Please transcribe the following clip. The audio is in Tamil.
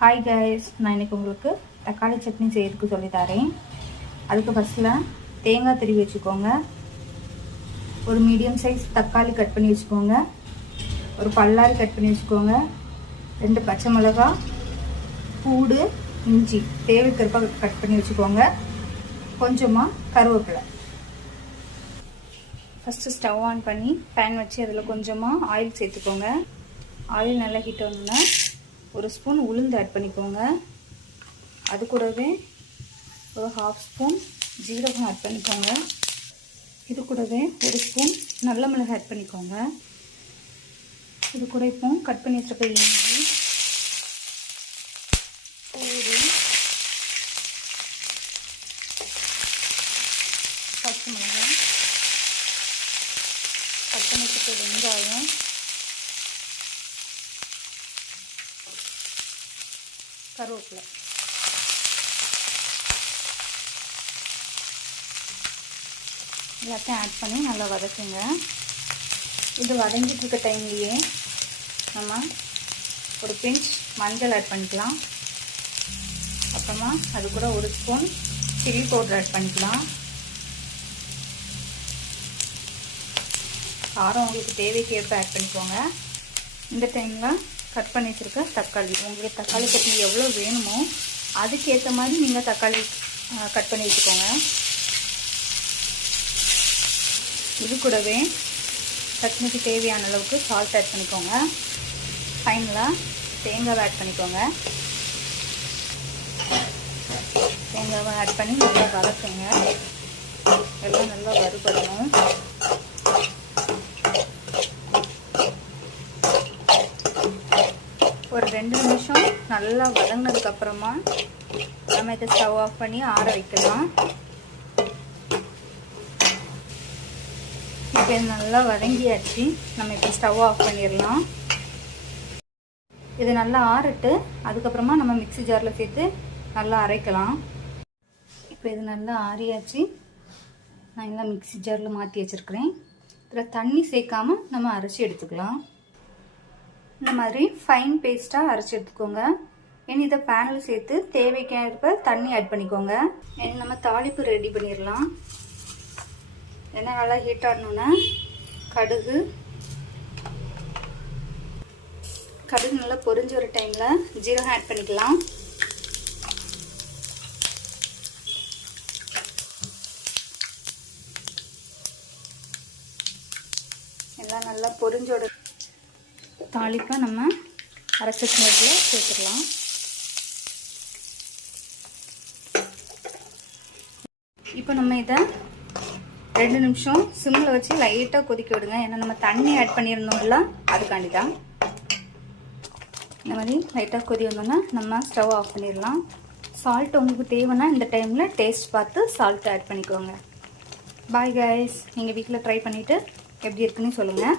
ஹாய் கைஸ், நான் இன்றைக்கி உங்களுக்கு தக்காளி சட்னி செய்யறதுக்கு சொல்லி தரேன். அதுக்கு ஃபஸ்ட்டில் தேங்காய் திருவி வச்சுக்கோங்க. ஒரு மீடியம் சைஸ் தக்காளி கட் பண்ணி வச்சுக்கோங்க. ஒரு பல்லாரி கட் பண்ணி வச்சுக்கோங்க. 2 பச்சை மிளகாய், பூடு, இஞ்சி தேவைக்கிறப்ப கட் பண்ணி வச்சுக்கோங்க. கொஞ்சமாக கருவேப்பிலை. ஃபஸ்ட்டு ஸ்டவ் ஆன் பண்ணி பேன் வச்சு அதில் கொஞ்சமாக ஆயில் சேர்த்துக்கோங்க. ஆயில் நல்லா ஹீட் ஆனோன்னா 1 ஸ்பூன் உளுந்து ஆட் பண்ணிக்கோங்க. அது கூடவே ஒரு 1/2 ஸ்பூன் ஜீரகம் ஆட் பண்ணிக்கோங்க. இது கூடவே 1 ஸ்பூன் நல்ல மிளகாய் ஆட் பண்ணிக்கோங்க. இது கூட இப்போ கட் பண்ணி வச்சுருக்க இஞ்சி, பூடு, பச்சை மிளகாய், கட் பண்ணி வச்சுருக்க வெங்காயம், கருவேப்பிலை எல்லாத்தையும் ஆட் பண்ணி நல்லா வதக்குங்க. இது வதங்கிட்டு இருக்க டைம்லேயே நம்ம ஒரு பிஞ்ச் மஞ்சள் ஆட் பண்ணிக்கலாம். அப்புறமா அது கூட 1 ஸ்பூன் சில்லி பவுடர் ஆட் பண்ணிக்கலாம். காரம் உங்களுக்கு தேவைக்கு ஏற்ப ஆட் பண்ணிக்கோங்க. இந்த டைமில் கட் பண்ணி வச்சுருக்க தக்காளி, உங்களுக்கு தக்காளி சட்னி எவ்வளோ வேணுமோ அதுக்கேற்ற மாதிரி நீங்கள் தக்காளி கட் பண்ணி வச்சுக்கோங்க. இது கூடவே சட்னிக்கு தேவையான அளவுக்கு சால்ட் ஆட் பண்ணிக்கோங்க. ஃபைனலாக தேங்காவை ஆட் பண்ணிக்கோங்க. தேங்காவை ஆட் பண்ணி நல்லா வதக்குங்க. எல்லாம் நல்லா வறுபடணும். ஒரு 2 நிமிஷம் நல்லா வதங்கினதுக்கப்புறமா நம்ம இதை ஸ்டவ் ஆஃப் பண்ணி ஆற வைக்கலாம். இப்போ இது நல்லா வதங்கியாச்சு. நம்ம இப்போ ஸ்டவ் ஆஃப் பண்ணிடலாம். இது நல்லா ஆறட்டு அதுக்கப்புறமா நம்ம மிக்ஸி ஜாரில் சேர்த்து நல்லா அரைக்கலாம். இப்போ இது நல்லா ஆறியாச்சு. நான் எல்லாம் மிக்ஸி ஜாரில் மாற்றி வச்சுருக்கிறேன். இதில் தண்ணி சேர்க்காமல் நம்ம அரைச்சி எடுத்துக்கலாம். இந்த மாதிரி ஃபைன் பேஸ்ட்டாக அரைச்சி எடுத்துக்கோங்க. இனி இதை பேனில் சேர்த்து தேவைக்கேற்ப தண்ணி ஆட் பண்ணிக்கோங்க. இனி நம்ம தாளிப்பு ரெடி பண்ணிடலாம். எண்ணெய் நல்லா ஹீட் ஆகணுன்னா கடுகு நல்லா பொரிஞ்சு வர டைமில் ஜீரகம் ஆட் பண்ணிக்கலாம். எல்லாம் நல்லா பொரிஞ்சோட தாளிப்பை நம்ம அரைச்ச மிளகில் சேர்த்துக்கலாம். இப்போ நம்ம இதை 2 நிமிஷம் சிம்மில் வச்சு லைட்டாக கொதிக்க விடுங்க. ஏன்னா நம்ம தண்ணி ஆட் பண்ணியிருந்தோம்ல, அதுக்காண்டி தான். இந்த மாதிரி லைட்டாக கொதி வந்தோன்னா நம்ம ஸ்டவ் ஆஃப் பண்ணிடலாம். சால்ட் உங்களுக்கு தேவைன்னா இந்த டைமில் டேஸ்ட் பார்த்து சால்ட் ஆட் பண்ணிக்கோங்க. பாய் கைஸ், நீங்கள் வீட்டில் ட்ரை பண்ணிவிட்டு எப்படி இருக்குன்னு சொல்லுங்கள்.